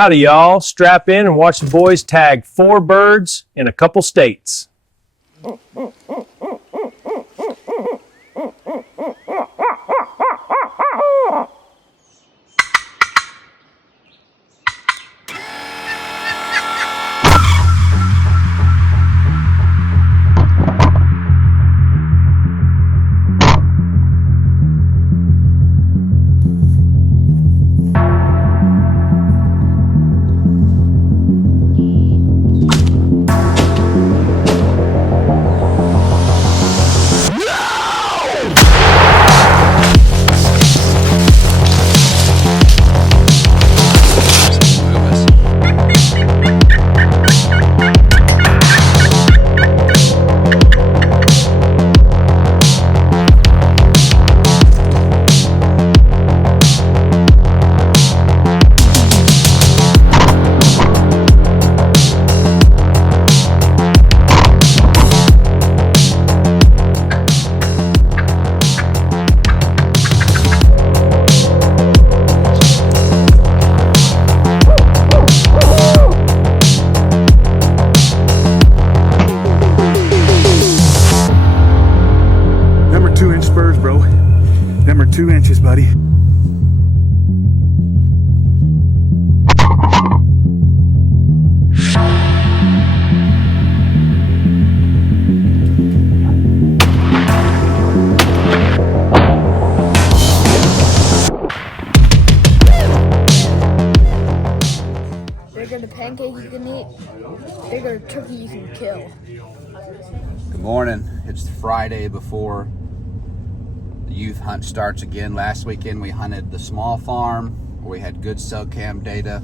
Howdy, y'all. Strap in and watch the boys tag 4 birds in a couple states. Them are 2-inch spurs, bro. Them are 2 inches, buddy. Bigger the pancake you can eat, bigger the turkey you can kill. Good morning. It's Friday before the youth hunt starts again. Last weekend we hunted the small farm where we had good cell cam data.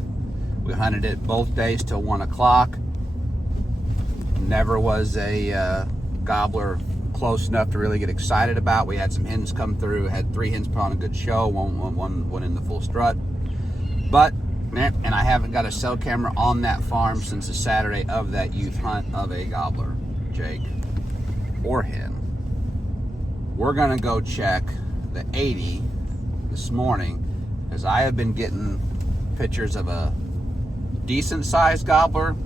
We hunted it both days till 1 o'clock. Never was a gobbler close enough to really get excited about. We had some hens come through, had 3 hens put on a good show, one in the full strut. But, and I haven't got a cell camera on that farm since the Saturday of that youth hunt of a gobbler, Jake, or hen. We're gonna go check the 80 this morning, as I have been getting pictures of a decent sized gobbler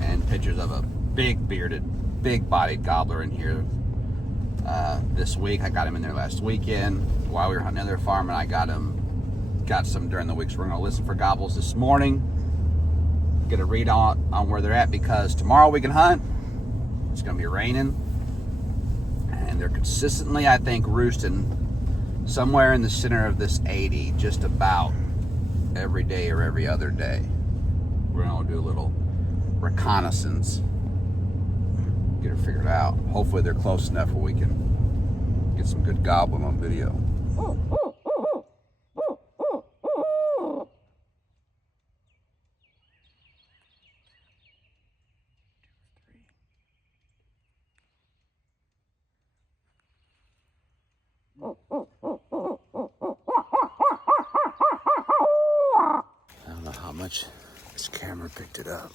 and pictures of a big bearded, big bodied gobbler in here this week. I got him in there last weekend while we were hunting another farm, and I got some during the week. So we're gonna listen for gobbles this morning, get a read on where they're at, because tomorrow we can hunt. It's gonna be raining, and they're consistently, I think, roosting somewhere in the center of this 80 just about every day or every other day. We're gonna do a little reconnaissance, get it figured out. Hopefully they're close enough where we can get some good gobbling on video. I don't know how much this camera picked it up,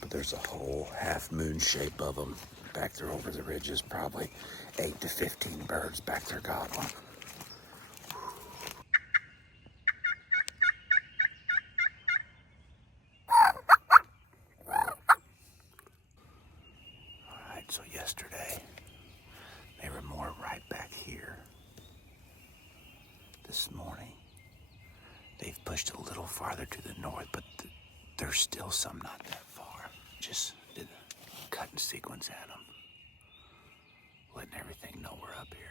but there's a whole half moon shape of them back there over the ridges. Probably 8 to 15 birds back there gobbling. Alright, so yesterday they were more right back here. This morning they've pushed a little farther to the north, but there's still some not that far. Just did a cut and sequence at them, letting everything know we're up here.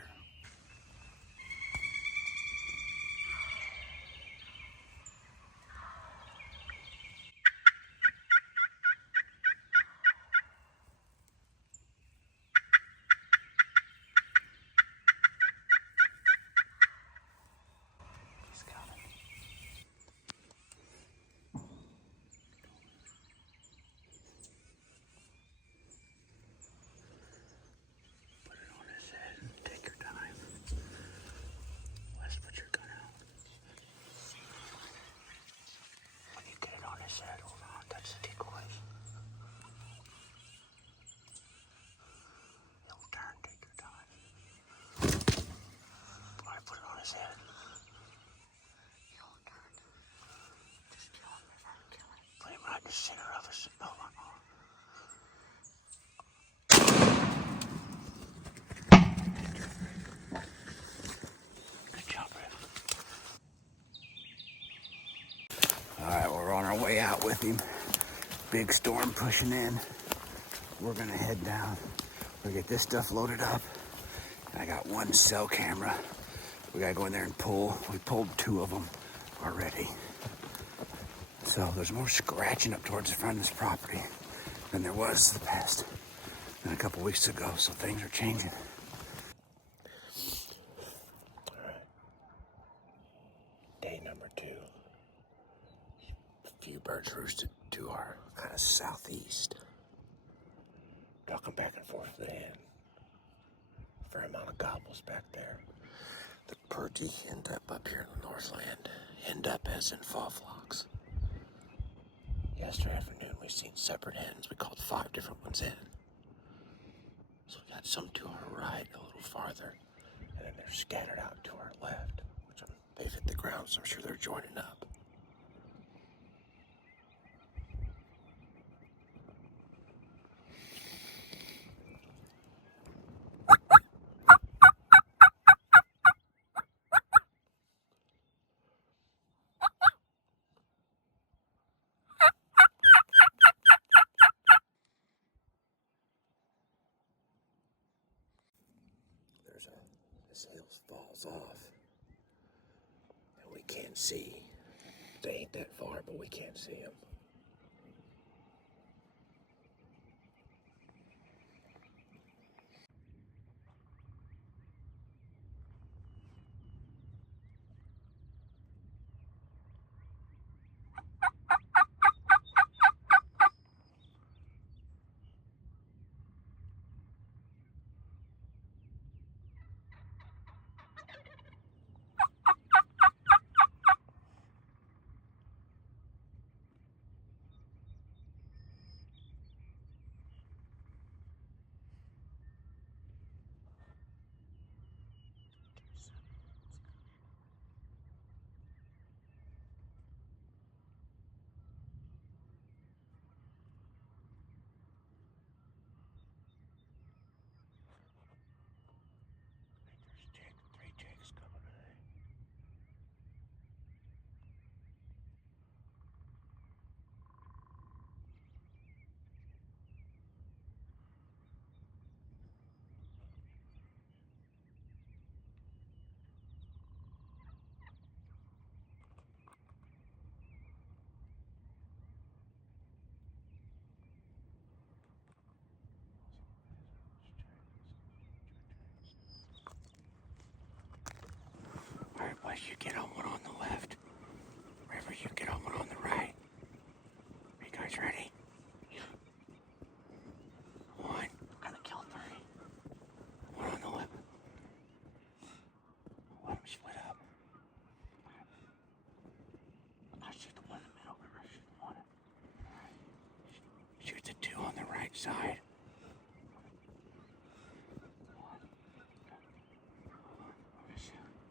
Put it on his head and take your time. shit or other shit. Oh my God. Good job, Rick. All right, we're on our way out with him. Big storm pushing in. We're gonna head down. We'll get this stuff loaded up. And I got one cell camera. We gotta go in there and pull. We pulled 2 of them already. So there's more scratching up towards the front of this property than there was than a couple weeks ago. So things are changing. All right. Day number 2. A few birds roosted to our kind of southeast. Talking back and forth to the end. Fair amount of gobbles back there. The purdy end up here in the Northland. End up as in fall flocks. Yesterday afternoon we seen separate hens. We called 5 different ones in. So we got some to our right a little farther. And then they're scattered out to our left. They've hit the ground, so I'm sure they're joining up. This hill falls off, and we can't see. They ain't that far, but we can't see them. There's 3 jakes coming today. All right, Wes, you get on one on the left. River, you get on one on the right. Are you guys ready? One. I'm gonna kill 3. One on the left. Let them split up. I shoot the one in the middle. River, shoot the one. Shoot the 2 on the right side.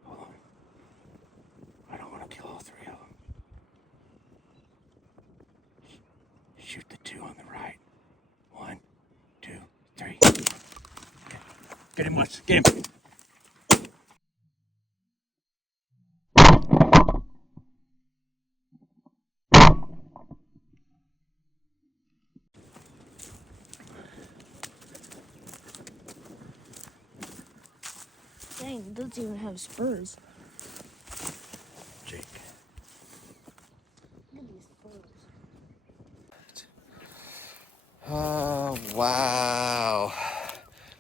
Hold on. I don't want to kill all 3 of them. Shoot the 2 on the right. 1, 2, 3. Get him, Wes. Get him. Dang, it doesn't even have spurs. Jake. Look at these spurs. Oh, wow.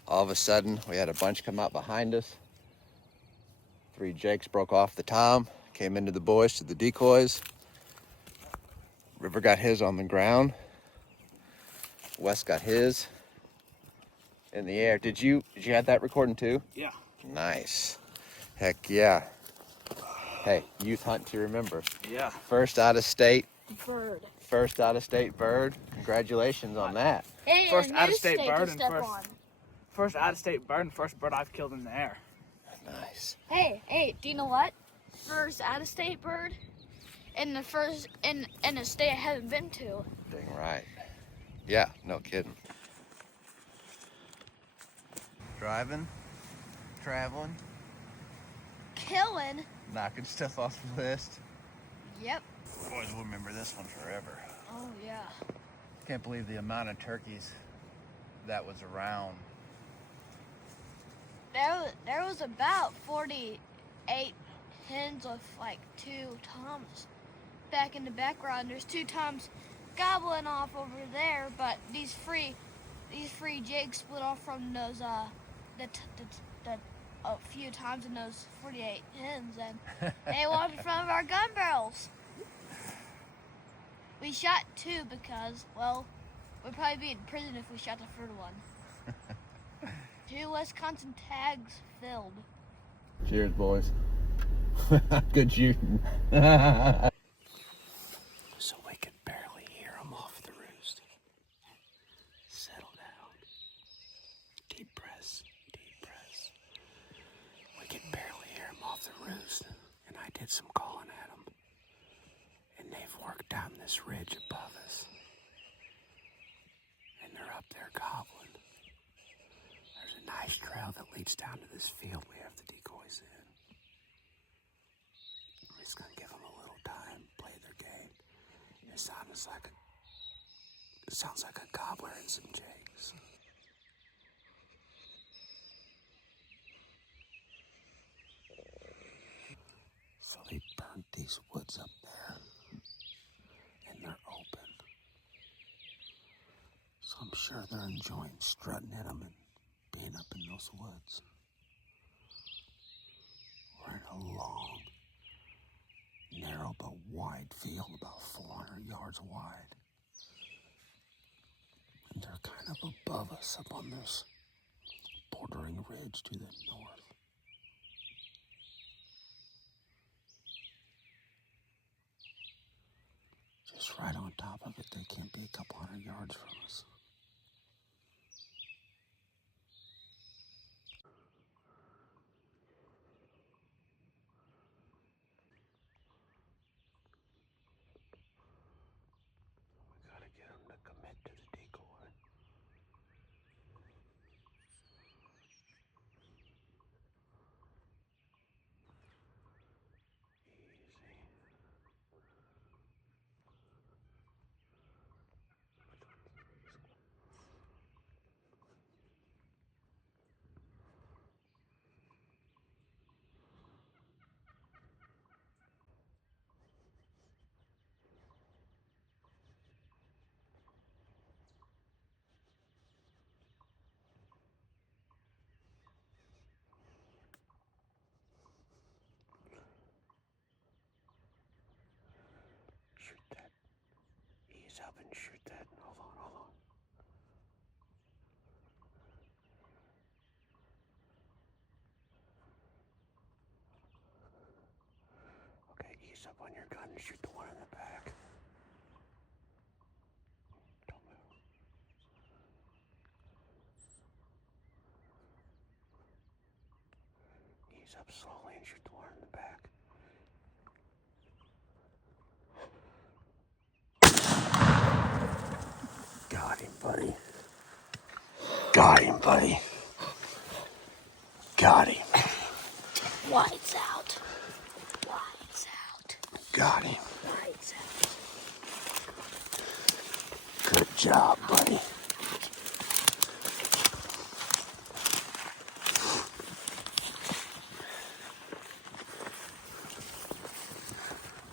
All of a sudden, we had a bunch come out behind us. 3 jakes broke off the tom, came into the boys to the decoys. River got his on the ground. Wes got his in the air. Did you have that recording too? Yeah. Nice. Heck yeah. Hey, youth hunt to remember. Yeah. First out of state Bird. bird. Congratulations on that. Hey, First a out-of-state new state bird to and step first- on. First out-of-state bird and first bird I've killed in the air. Nice. Hey, do you know what? First out-of-state bird in a state I haven't been to. Dang right. Yeah, no kidding. Driving, traveling, Killing. knocking stuff off the list. Yep. Boys will remember this one forever. Oh yeah. Can't believe the amount of turkeys that was around. There was about 48 hens with like 2 toms back in the background. There's 2 toms gobbling off over there, but these free jigs split off from those a few times in those 48 hens, and they walked in front of our gun barrels. We shot 2 because, well, we'd probably be in prison if we shot the third one. 2 Wisconsin tags filled. Cheers, boys. Good shooting. So we could barely hear them off the roost. Settle down. Deep breaths, deep breaths. We could barely hear them off the roost, and I did some calling at them. And they've worked down this ridge above us. And they're up there gobbling. There's a nice trail that leads down to this field we have the decoys in. I'm just gonna give them a little time, play their game. It sounds like a gobbler and some jigs. So they burnt these woods up there, and they're open. So I'm sure they're enjoying strutting in them and being up in those woods. We're in a long, narrow but wide field, about 400 yards wide. And they're kind of above us up on this bordering ridge to the north. Just right on top of it, they can't be a couple hundred yards from us. We gotta get them to commit to the decoy. Shoot that. Ease up and shoot that. Hold on, hold on. Okay, ease up on your gun and shoot the one in the back. Don't move. Ease up slowly and shoot the one in the back. Got him, buddy. Got him, buddy. Got him. Lights out. Lights out. Got him. Lights out. Good job, buddy.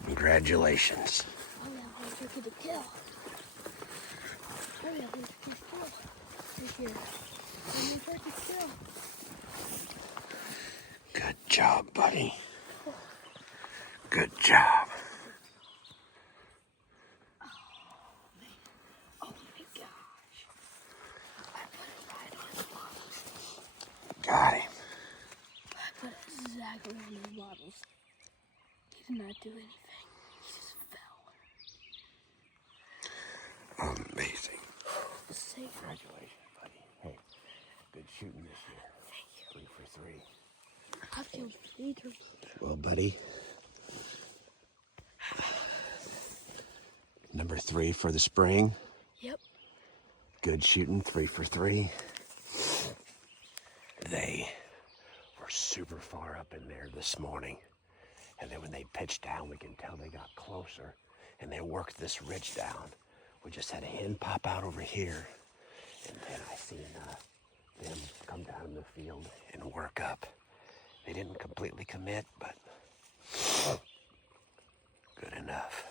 Congratulations. Oh yeah, we're turkey to kill. Oh yeah, we're turkey to kill. Right here. We're turkey to kill. Good job, buddy. Good job. Oh my gosh. I put it right on the bottles. Got him. I put it exactly on those bottles. He did not do anything. He just fell. Amazing. Safe. Congratulations, buddy. Hey, good shooting this year. Thank you. 3 for 3. I've killed 3 turkeys. Well, buddy, Number 3 for the spring. Yep. Good shooting, 3 for 3. They were super far up in there this morning. And then when they pitched down, we can tell they got closer and they worked this ridge down. We just had a hen pop out over here. And then I seen them come down in the field and work up. They didn't completely commit, but good enough.